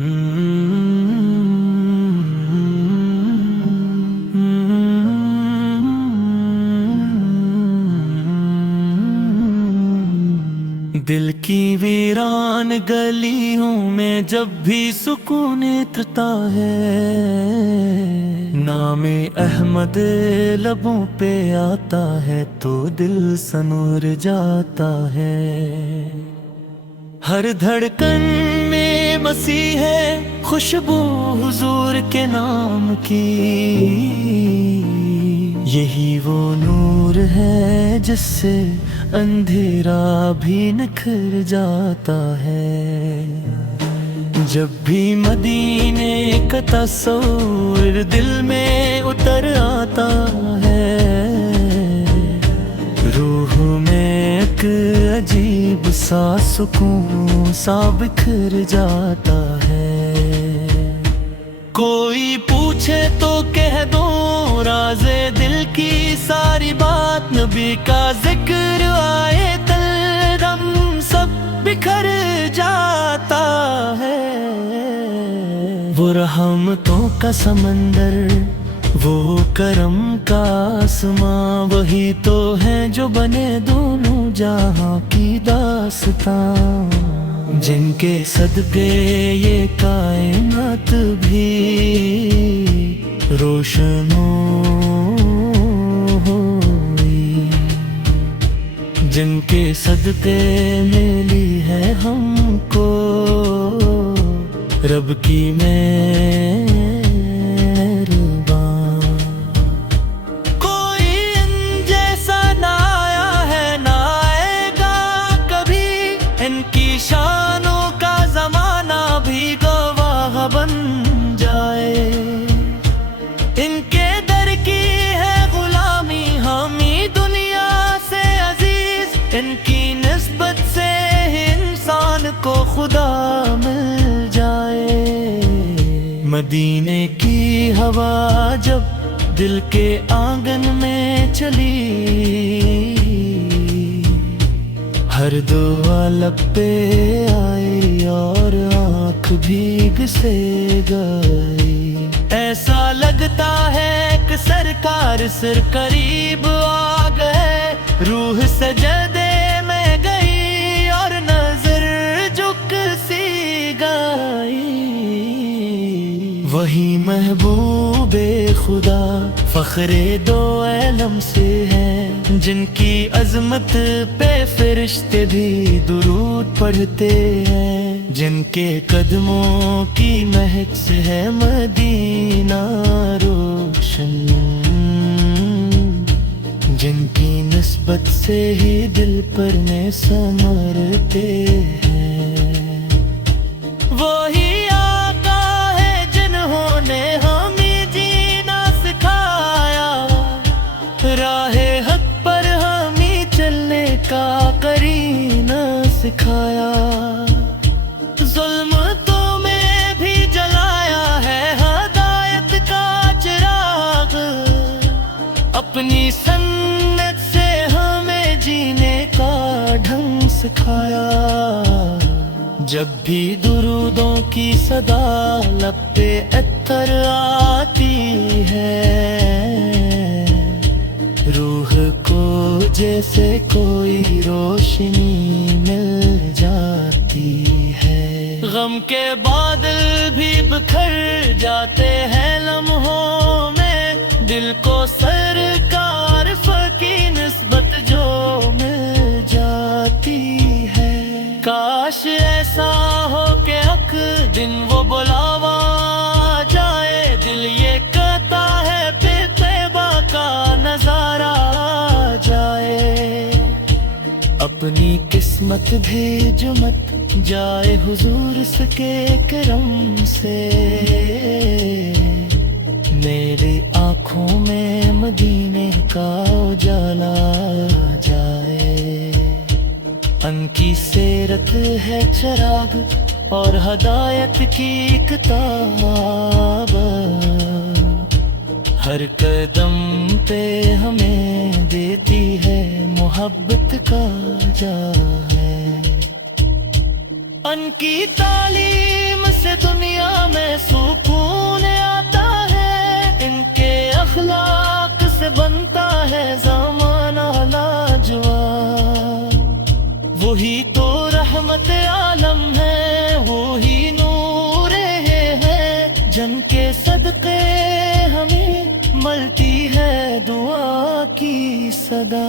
دل کی ویران گلیوں میں جب بھی سکون اترتا ہے، نام احمد لبوں پہ آتا ہے تو دل سنور جاتا ہے۔ ہر دھڑکن میں مسیح ہے، خوشبو حضور کے نام کی، یہی وہ نور ہے جس سے اندھیرا بھی نکھر جاتا ہے۔ جب بھی مدینے کا تصور دل میں اتر آتا ہے، روح میں ایک عجیب سا سکون سا بکھر جاتا ہے۔ کوئی پوچھے تو کہہ دو راز دل کی ساری بات، نبی کا ذکر آئے دم سب بکھر جاتا ہے۔ وہ رحمتوں کا سمندر، وہ کرم کا آسماں، وہی تو ہے جو بنے دونوں جہاں کی داستاں، جن کے صدقے یہ کائنات بھی روشن ہوئی، جن کے صدقے ملی ہے ہم کو رب کی مہربان۔ کوئی ان جیسا نہ آیا ہے نہ آئے گا کبھی، ان کی شانوں کا زمانہ بھی گواہ بن جائے۔ ان کے در کی ہے غلامی ہمیں دنیا سے عزیز، ان کی نسبت سے انسان کو خدا مل جائے۔ مدینے کی ہوا جب دل کے آنگن میں چلی، ہر دعا لب پہ آئی اور آنکھ بھیگ سے گئی۔ ایسا لگتا ہے کہ سرکار سر قریب آ گئے، روح سجدے میں گئی اور نظر جھک سی گئی۔ وہی محبوب خدا فخر دو عالم سے ہے، جن کی عظمت پہ فرشتے بھی درود پڑھتے ہیں، جن کے قدموں کی مہک سے ہے مدینہ روشن، جن کی نسبت سے ہی دل پر میں سنورتے ہیں۔ وہی آقا ہے جنہوں نے ہمیں جینا سکھایا، راہ حق پر ہمیں چلنے کا قرینہ سکھایا، ظلم تو میں بھی جلایا ہے ہدایت کا چراغ، اپنی سنت سے ہمیں جینے کا ڈھنگ سکھایا۔ جب بھی درودوں کی صدا لب پہ عطر آتی ہے، روح کو جیسے کوئی روشنی مل جاتی ہے۔ غم کے بادل بھی بکھر جاتے ہیں لمحوں میں، دل کو سرکار کی نسبت جو مل جاتی ہے۔ کاش ایسا ہو کہ حق دن وہ بلاوا جائے، دل یہ کہتا ہے پھر طیبہ کا نظارہ آ جائے۔ اپنی قسمت بھیج مت جائے حضور اس کے کرم سے، میری آنکھوں میں مدینے کا اجالا جائے۔ ان کی سیرت ہے چراغ اور ہدایت کی کتاب، ہر قدم پہ ہمیں دیتی ہے محبت کا جا ہے۔ ان کی تعلیم سے دنیا جن کے صدقے ہمیں ملتی ہے دعا کی صدا،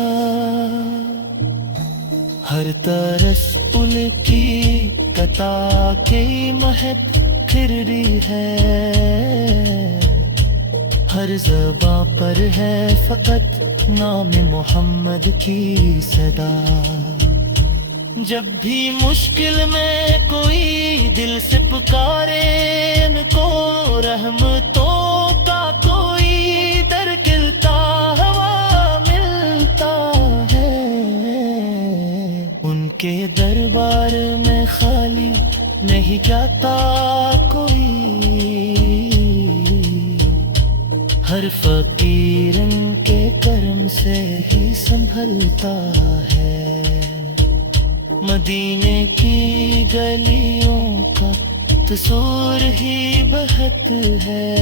ہر طرس ان کی قطع کی مہک پھر رہی ہے، ہر زباں پر ہے فقط نام محمد کی صدا۔ جب بھی مشکل میں کوئی دل سے پکارے ان کو، رحمتوں کا کوئی درکلتا ہوا ملتا ہے، ان کے دربار میں خالی نہیں جاتا کوئی، ہر فقیر ان کے کرم سے ہی سنبھلتا ہے۔ مدینے کی گلیوں کا تصور ہی بہت ہے،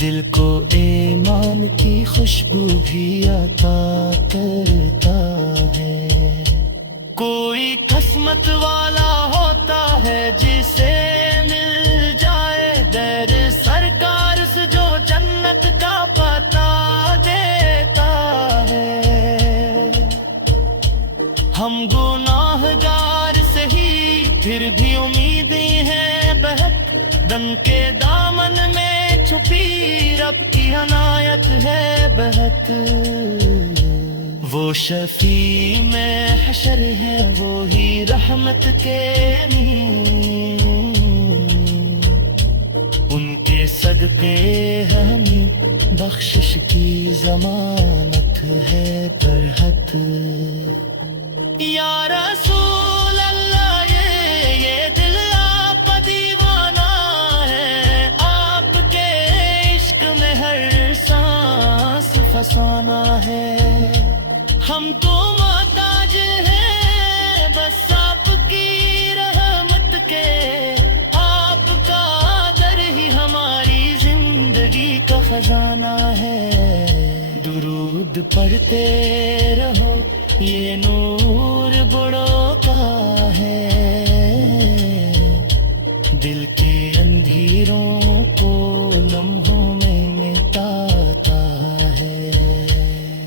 دل کو ایمان کی خوشبو بھی عطا کرتا ہے۔ کوئی قسمت والا ہوتا ہے جسے مل جائے دیر سرکار سے، جو جنت کا پتہ دیتا ہے۔ ہم گناہ گار سہی پھر بھی امیدیں ہیں بہت، دم کے دامن میں چھپی رب کی عنایت ہے بہت، وہ شفیع میں حشر ہے وہی رحمت کے نیر، ان کے صدقے ہمیں بخشش کی ضمانت ہے برحق۔ یا رسول اللہ یہ دل آپ کا دیوانہ ہے، آپ کے عشق میں ہر سانس فسانہ ہے، ہم تو محتاج ہیں بس آپ کی رحمت کے، آپ کا در ہی ہماری زندگی کا خزانہ ہے۔ درود پڑھتے رہو یہ نور بڑوں کا ہے، دل کے اندھیروں کو لمحوں میں مٹاتا ہے،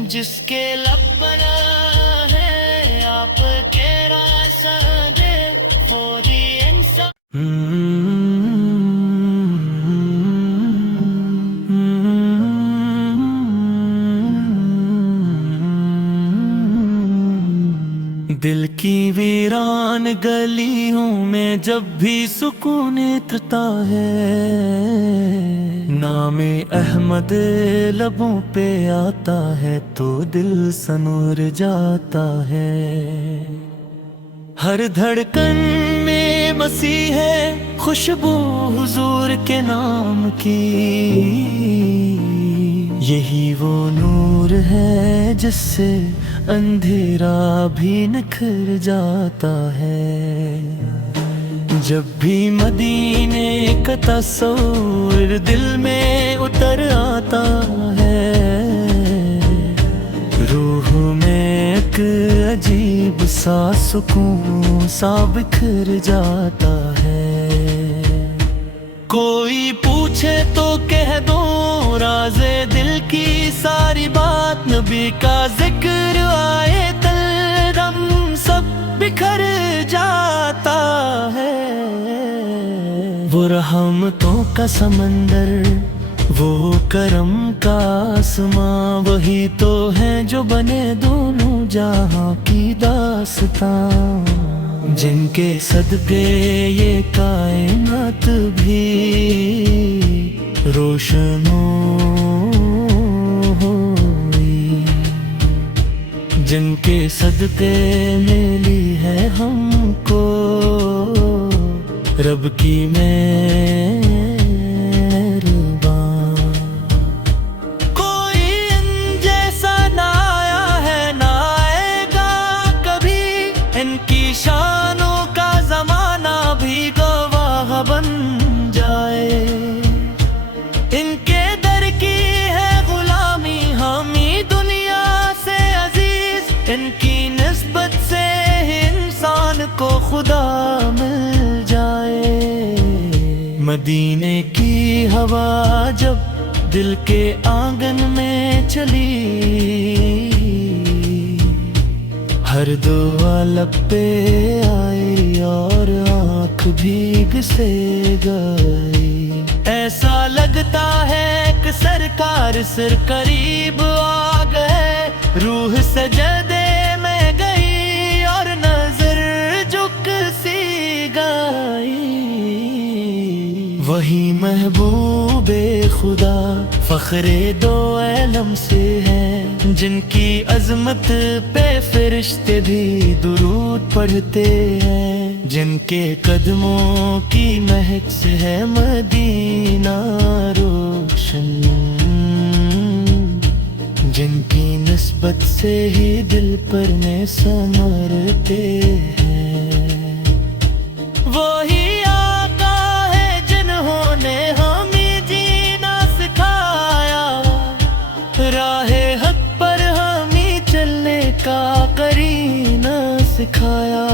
جس کے لب بنا ہے آپ کے راستہ دے فوری انسان۔ دل کی ویران گلیوں میں جب بھی سکون اترتا ہے، نام احمد لبوں پہ آتا ہے تو دل سنور جاتا ہے، ہر دھڑکن میں مسیح ہے خوشبو حضور کے نام کی، یہی وہ نور ہے جس سے اندھیرا بھی نکھر جاتا ہے۔ جب بھی مدینے کا تصور دل میں اتر آتا ہے، روح میں ایک عجیب سا سکون سا بکھر جاتا ہے۔ کوئی پوچھے تو کہہ دو راز دل کی ساری بات، نبی کا ذکر آئے تل دم سب بکھر جاتا ہے۔ وہ رحمتوں کا سمندر، وہ کرم کا آسماں، وہی تو ہیں جو بنے دونوں جہاں کی داستاں، جن کے صدقے یہ کائنات بھی روشن ہوئی، جن کے صدقے ملی ہے ہم کو رب کی مہربان۔ کوئی ان جیسا نہ آیا ہے نہ آئے گا کبھی، ان کی شانوں کا زمانہ بھی گواہ بن جائے، ان کے در کی ہے غلامی ہمیں دنیا سے عزیز، ان کی نسبت سے انسان کو خدا مل جائے۔ مدینے کی ہوا جب دل کے آنگن میں چلی، ہر دعا لب پہ آئی اور آنکھ بھیگ سے گئی۔ ایسا لگتا ہے کہ سرکار سر قریب آ گئے، روح سجدے میں گئی اور نظر جھک سی گئی۔ وہی محبوب خدا فخر دو عالم سے ہیں، جن کی عظمت پہ فرشتے بھی درود پڑھتے ہیں، جن کے قدموں کی مہک سے ہے مدینہ روشن، جن کی نسبت سے ہی دل پر میں سنورتے ہیں۔ وہی آقا ہے جنہوں نے ہمیں جینا سکھایا، راہ حق پر ہمیں چلنے کا قرینہ سکھایا،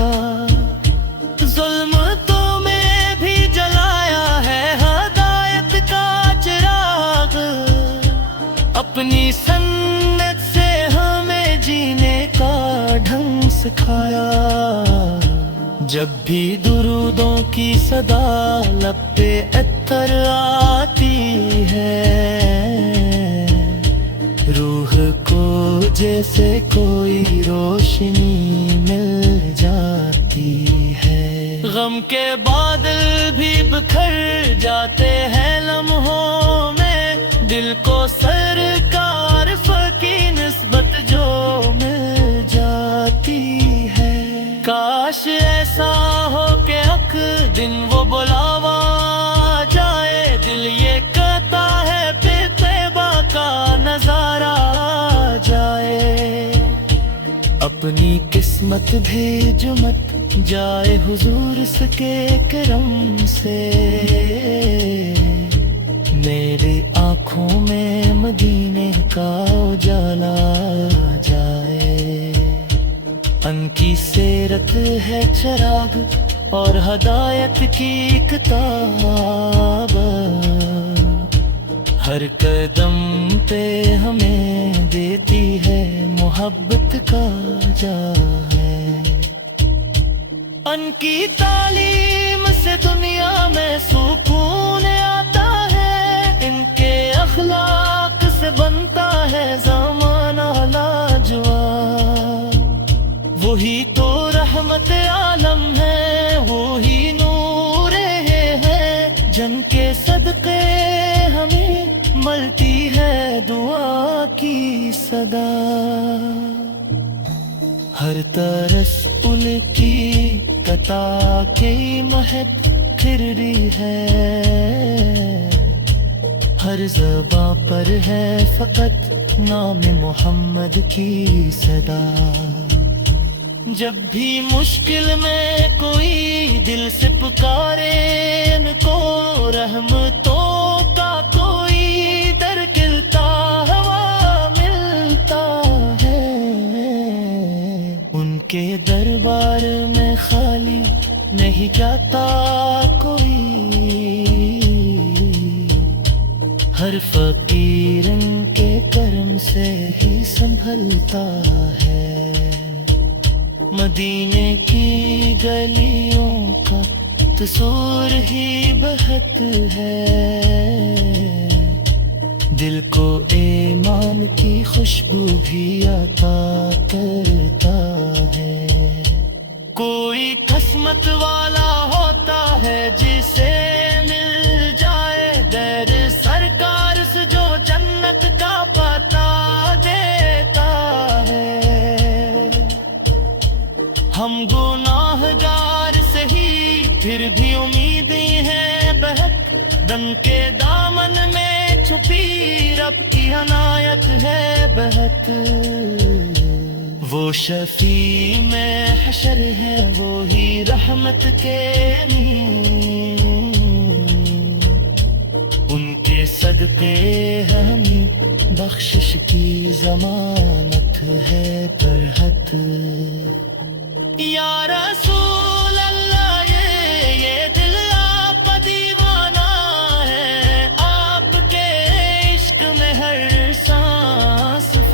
ظلم تو میں بھی جلایا ہے ہدایت کا چراغ، اپنی سنت سے ہمیں جینے کا ڈھنگ سکھایا۔ جب بھی درودوں کی صدا لب پہ عطر آتی ہے، روح کو جیسے کوئی روشنی مل جاتی ہے، غم کے بادل بھی بکھر جاتے ہیں لمحوں میں، دل کو سرکار کی نسبت جو مل جاتی ہے۔ کاش ایسا ہو کہ حق دن وہ بلاوا جائے، دل یہ کہتا ہے پھر طیبہ کا نظارہ آ جائے، اپنی قسمت بھیج مت جائے حضور اس کے کرم سے، میری آنکھوں میں مدینے کا اجالا جائے۔ ان کی سیرت ہے چراغ اور ہدایت کی کتاب، ہر قدم پہ ہمیں دیتی ہے محبت کا جام ہے۔ ان کی تعلیم سے دنیا میں سکون آتا ہے، ان کے اخلاق سے بنتا ہے زمانہ لاجواب، وہی تو رحمت عالم ہے، وہی نور ہے، جن کے صدقے ہمیں ملتی ہے دعا کی صدا۔ ہر ترسل کی قطع کی مہک پھر رہی ہے، ہر زباں پر ہے فقط نام محمد کی صدا۔ جب بھی مشکل میں کوئی دل سے پکارے ان کو، رحمتوں کا کوئی در کھلتا ہوا ملتا ہے، ان کے دربار میں خالی نہیں جاتا کوئی، ہر فقیر ان کے کرم سے ہی سنبھلتا ہے۔ مدینے کی گلیوں کا تصور ہی بہت ہے، دل کو ایمان کی خوشبو بھی عطا کرتا ہے۔ کوئی قسمت والا ہوتا ہے جسے مل جائے دیر سرکار سے، جو جنت کا پتہ دیتا ہے۔ ہم گناہ گار سے ہی پھر بھی امیدیں ہیں بہت، دم کے دامن میں چھپی رب کی عنایت ہے بہت، وہ شفیع میں حشر ہے وہی رحمت کے نیر، ان کے صدقے ہمیں بخشش کی ضمانت ہے برحق۔ یا رسول اللہ یہ دل آپ کا دیوانہ